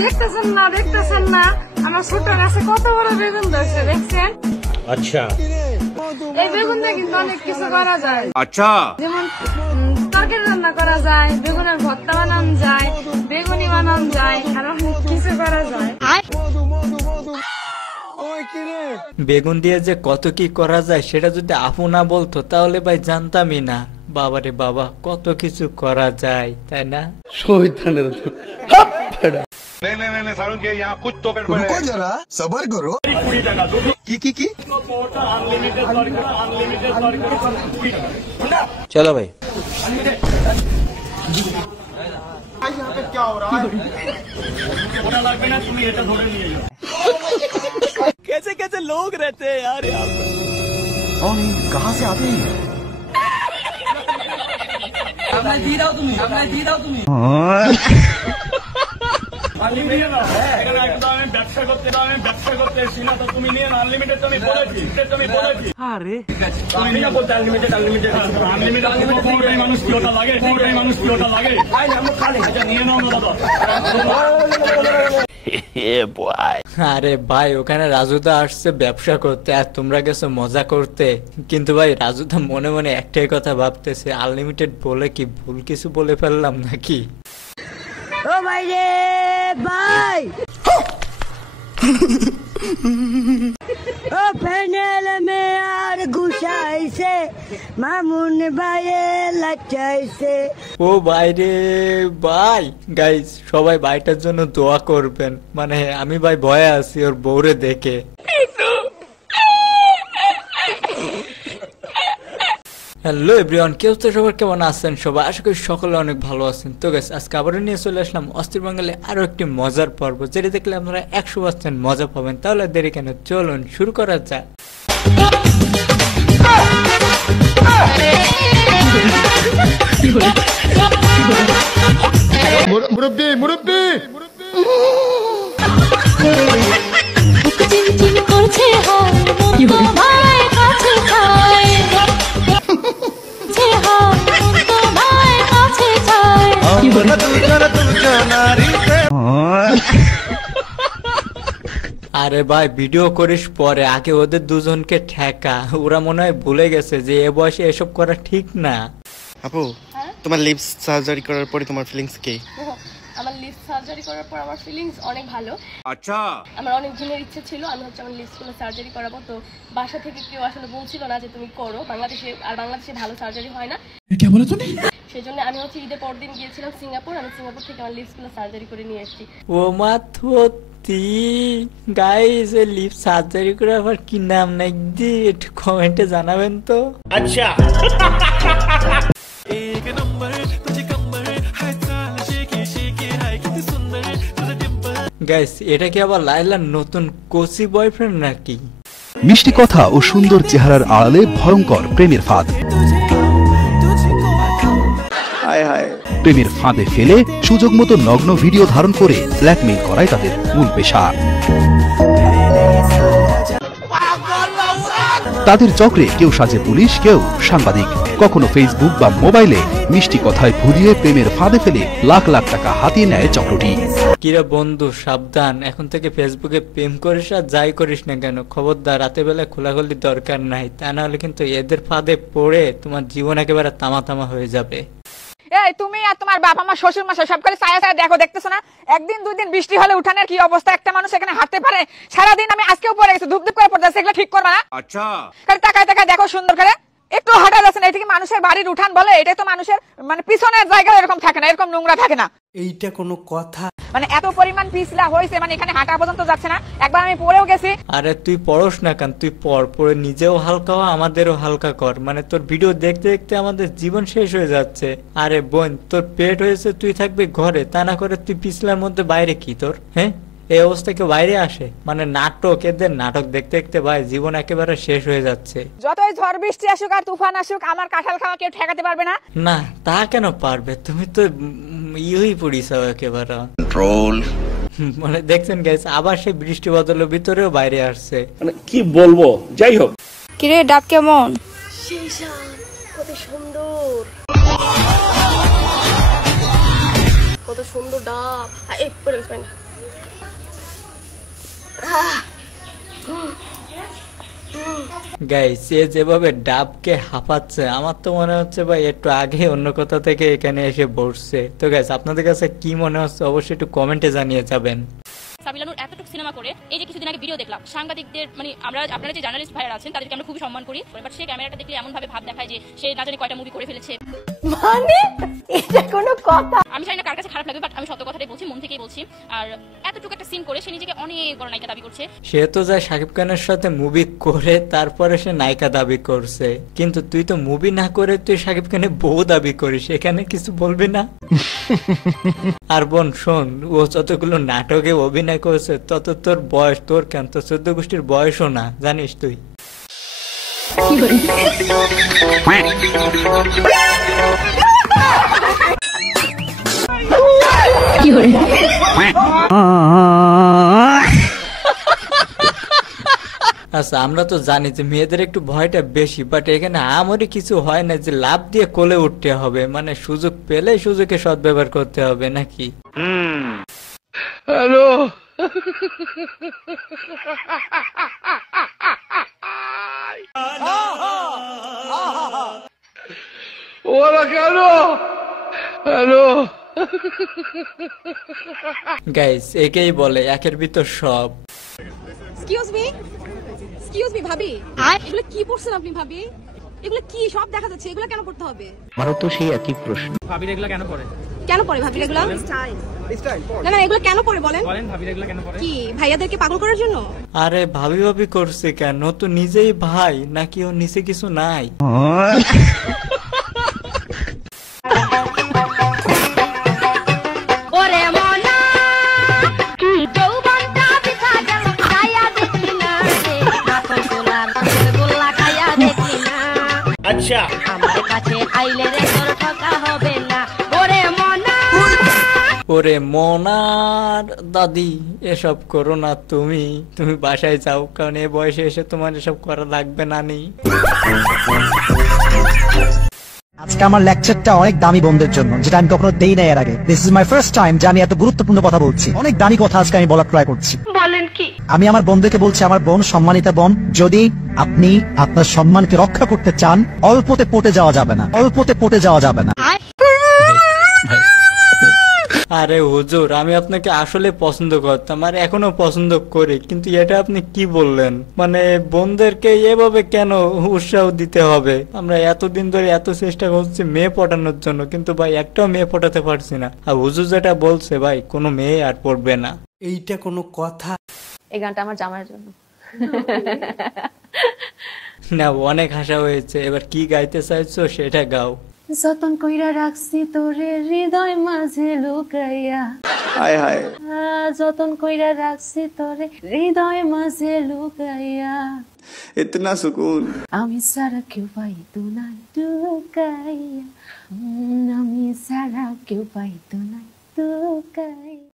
দেখতেছেন না আমার ছোট গাছে কত বড় বেগুন ধরছে, দেখছেন? আচ্ছা, এই বেগুন দিয়ে কিন্তু অনেক কিছু করা যায়। আচ্ছা, যেমন তরকারি রান্না করা যায়, বেগুনের ভর্তা বানানো যায়, বেগুনি বানানো যায়, আর অনেক কিছু করা যায়। বেগুন দিয়ে যে কত কি করা যায় সেটা যদি আপু না বলতো তাহলে ভাই জানতামই না। বাবারে বাবা, কত কিছু করা যায়, তাই না? চলো ভাই। कैसे कैसे लोग रहते हैं यार यहाँ पर। कहाँ से आते हैं? ব্যবসা করতে এসেছি না, তো তুমি নিয়ে আনলিমিটেড আমি বলেছি, আরে তুমি না বলতে আনলিমিটেড মানুষ কি ওটা লাগে, নিয়ে নাও না দাদা। আরে ভাই, ওখানে রাজুদা আসছে ব্যবসা করতে আর তোমরা গেছো মজা করতে। কিন্তু ভাই রাজুদা মনে মনে একটাই কথা ভাবতেছে, আনলিমিটেড বলে কি ভুল কিছু বলে ফেললাম নাকি? ও ভাই রে ভাই, ও প্যানেল মে আর ঘুষাইছে, মামুন ভাইয়ে লাচাইছে। ও ভাই রে ভাই, গাইস সবাই ভাইটার জন্য দোয়া করবেন। মানে আমি ভাই ভয়ে আছি ওর বউরে দেখে। হ্যালো এভরিওয়ান, কেউ তো সবার কেমন আছেন? সবাই আশা করি সকলে অনেক ভালো আছেন। তো গাইস আজকে আবারও নিয়ে চলে আসলাম অস্থির বাঙালি আরো একটি মজার পর্ব, যেটা দেখলে আপনারা 100% মজা পাবেন। তাহলে দেরি কেন, চলুন শুরু করা যাক। মুরব্বি মুরব্বি আরে ভাই ভিডিও করিস পরে, আগে ওদের দুজনকে ঠেকা। ওরা মনে হয় ভুলে গেছে যে এ বয়সে এসব করা ঠিক না। আপু, তোমার লিপস সার্জারি করার পরে তোমার ফিলিংস কি? আমার লিপস সার্জারি করার পর আমার ফিলিংস অনেক ভালো। আচ্ছা, আমার অনেক দিনের ইচ্ছে ছিল আমি আমার লিপসগুলো সার্জারি করাবো। তো বাসা থেকে কেউ আসলে বলছিল না যে তুমি করো, বাংলাদেশে ভালো সার্জারি হয় না। क्या बोला तूने? সেজন্য আমি ঈদের পর দিন গিয়েছিলাম সিঙ্গাপুর। আমি সিঙ্গাপুর থেকে আমার লিপসগুলো সার্জারি করে নিয়ে এসেছি। ও মা সত্যি গাইস, এই লিপ সার্জারি করে আবার কি নাম নাকি একটু কমেন্টে জানাবেন তো। আচ্ছা, গাইস এটা কি আবার লাইলার নতুন কোচি বয়ফ্রেন্ড নাকি? মিষ্টি কথা ও সুন্দর চেহারার আড়ালে ভয়ঙ্কর প্রেমের ফাঁদ। প্রেমের ফাঁদে ফেলে সুযোগ মতো নগ্ন ভিডিও ধারণ করে ব্ল্যাকমেইল করাই তাদের মূল পেশা। তাদের চক্রে কেউ সাজে পুলিশ, কেউ সাংবাদিক, কখনো ফেসবুক বা মোবাইলে মিষ্টি কথায় ভুলিয়ে প্রেমের ফাঁদে ফেলে লাখ লাখ টাকা হাতিয়ে নেয় চক্রটি। কিরে বন্ধু সাবধান, এখন থেকে ফেসবুকে প্রেম করিস আর যাই করিস না কেন, খবরদার রাতে বেলা খোলাখুলি দরকার নাই, তা না হলে কিন্তু এদের ফাঁদে পড়ে তোমার জীবন একেবারে তামা তামা হয়ে যাবে। এই তুমি আর তোমার বাবা মা শ্বশুর মশাই সব করে ছায়া ছায়া দেখো, দেখতেছো না? একদিন দুই দিন বৃষ্টি হলে উঠানের কি অবস্থা, একটা মানুষ এখানে হাঁটতে পারে? সারাদিন আমি আজকেও পরে গেছি, ধুপ ধুপ করে পড়ে যাচ্ছে, এগুলো ঠিক করবা না? আচ্ছা, তাকায় তাকায় দেখো সুন্দর করে, একটু হাঁটা যাচ্ছে না। এটা কি মানুষের বাড়ির উঠান বলে? এটাই তো মানুষের মানে পিছনের জায়গা এরকম থাকে না, এরকম নোংরা থাকে না। এইটা কোনো কথা? মানে এত পরিমাণ পিছলা হয়েছে, মানে এখানে হাঁটা পর্যন্ত যাচ্ছে না। একবার আমি পড়েও গেছি। আরে তুই পড়স না কেন, তুই পড়ে নিজেও হালকা হ, আমাদেরও হালকা কর। মানে তোর ভিডিও দেখতে দেখতে আমাদের জীবন শেষ হয়ে যাচ্ছে। আরে বোন, তোর পেট হয়েছে, তুই থাকবি ঘরে, তা না করে তুই পিছলার মধ্যে বাইরে কি তোর? হ্যাঁ, এই অবস্থা কেউ বাইরে আসে? মানে নাটক, এদের নাটক দেখতে দেখতে ভাই জীবন একেবারে শেষ হয়ে যাচ্ছে। যতই ঝড় বৃষ্টি আসুক আর তুফান আসুক, আমার কাঁঠাল খাওয়া কেউ ঠেকাতে পারবে না। না তা কেন পারবে, তুমি তো ইয়েই পড়িস একেবারে। মানে দেখছেন গাইস, আবার সেই বৃষ্টি বদলের ভিতরেও বাইরে আসছে। মানে কি বলবো, যাই হোক। কিরে ডাব কেমন? সেই কত সুন্দর, কত সুন্দর ডাব। এই পড়ে গেছে না, গাইস এ যেভাবে ডাবকে হাঁপাচ্ছে আমার তো মনে হচ্ছে ভাই একটু আগে অন্য কোথা থেকে এখানে এসে বসছে। তো গাইস আপনাদের কাছে কি মনে হচ্ছে অবশ্যই একটু কমেন্টে জানিয়ে যাবেন। সাবিলানুর এতটুকু সিনেমা করে এই যে কিছুদিন আগে ভিডিও দেখলাম সাংবাদিকদের মানে আপনারা যে জার্নালিস্ট ভাইরা আছেন তাদেরকে আমরা খুবই সম্মান করি, বাট সে ক্যামেরাটা দেখলে এমন ভাবে ভাব দেখায় যে সে না জানি কয়টা মুভি করে ফেলেছে। মানে এটা কোনো কথা? আমি জানি না কার কাছে খারাপ লাগবে, বাট আমি সত্য কথাটাই বলছি, মন থেকেই বলছি। আর এতটুকু একটা সিন করে সে নিজেকে অনেক বড় নায়িকা দাবি করছে। সে তো যায় শাকিব খানের সাথে মুভি করে তারপরে সে নায়িকা দাবি করছে, কিন্তু তুই তো মুভি না করে তুই শাকিব খানের বউ দাবি করিস, এখানে কিছু বলবি না? আর বোন শোন, ও যতগুলো নাটকে অভিনয় করেছে তত তোর বয়স, তোর কেন তোর 14 গোষ্ঠীর বয়সও না, জানিস তুই? আচ্ছা আমরা তো জানি যে মেয়েদের একটু ভয়টা বেশি, বাট এখানে আমারই কিছু হয় না যে লাভ দিয়ে কোলে উঠতে হবে, মানে সুযোগ পেলে সুযোগে সদ্ব্যবহার করতে হবে নাকি? হ্যালো ওরা কেন? হ্যালো গাইস একেই বলে একের ভিতর সব। এক্সকিউজ মি ভাবি, এগুলো কি পড়ছেন আপনি ভাবি? এগুলো কি সব দেখা যাচ্ছে, এগুলো কেন করতে হবে? আমারও তো সেই একই প্রশ্ন। ভাবির এগুলো কেন পড়ে? কেন পড়ে ভাবির এগুলো? না না এগুলো কেন পড়ে বলেন? ভাবির এগুলো কেন পড়ে? কি ভাইয়াদেরকে পাগল করার জন্য? আরে ভাবি ভাবি করছে কেন? ও তো নিজেই ভাই নাকি, ওর নিচে কিছু নাই? আচ্ছা আমার কাছে আইলে রে তোর ঠকা হবে না। ওরে মনা, ওরে মোনার দাদি এসব করো না, তুমি বাসায় যাও, কারণ এই বয়সে এসে তোমার এসব করা লাগবে না। আজকে আমার লেকচারটা অনেক দামি বন্ধের জন্য, যেটা আমি কখনো দেই না এর আগে। This is my first time যে আমি এত গুরুত্বপূর্ণ কথা বলছি। অনেক দামি কথা আজকে আমি বলার ট্রাই করছি। বলেন কি? আমি আমার বন্ধুকে বলছি, আমার বোন সম্মানিতা বোন, যদি আপনি আপনার সম্মানকে রক্ষা করতে চান, অল্পতে পটে যাওয়া যাবে না, অল্পতে পটে যাওয়া যাবে না। আরে হুজুর আমি আপনাকে আসলে পছন্দ করতাম আর এখনো পছন্দ করি, কিন্তু এটা আপনি কি বললেন? মানে বোনদেরকে এভাবে কেন উৎসাহ দিতে হবে? আমরা এতদিন ধরে এত চেষ্টা করছি মেয়ে পটানোর জন্য, কিন্তু ভাই একটাও মেয়ে পটাতে পারছি না। আর হুজুর যেটা বলছে ভাই কোনো মেয়ে আর পড়বে না। এইটা কোনো কথা? এই গানটা আমার জামাইয়ের জন্য। না অনেক হাসা হয়েছে, এবার কি গাইতে চাইছো সেটা গাও। যতন কইরা রাখছি তোরে হৃদয় মাঝে লুকাইয়া, হায় হায়, যতন কইরা রাখছি তোরে হৃদয় মাঝে লুকাইয়া, इतना सुकून আমি সারা কেউ পাইতো না লুকাইয়া, আমি সারা কেউ পাইতো না লুকাইয়া।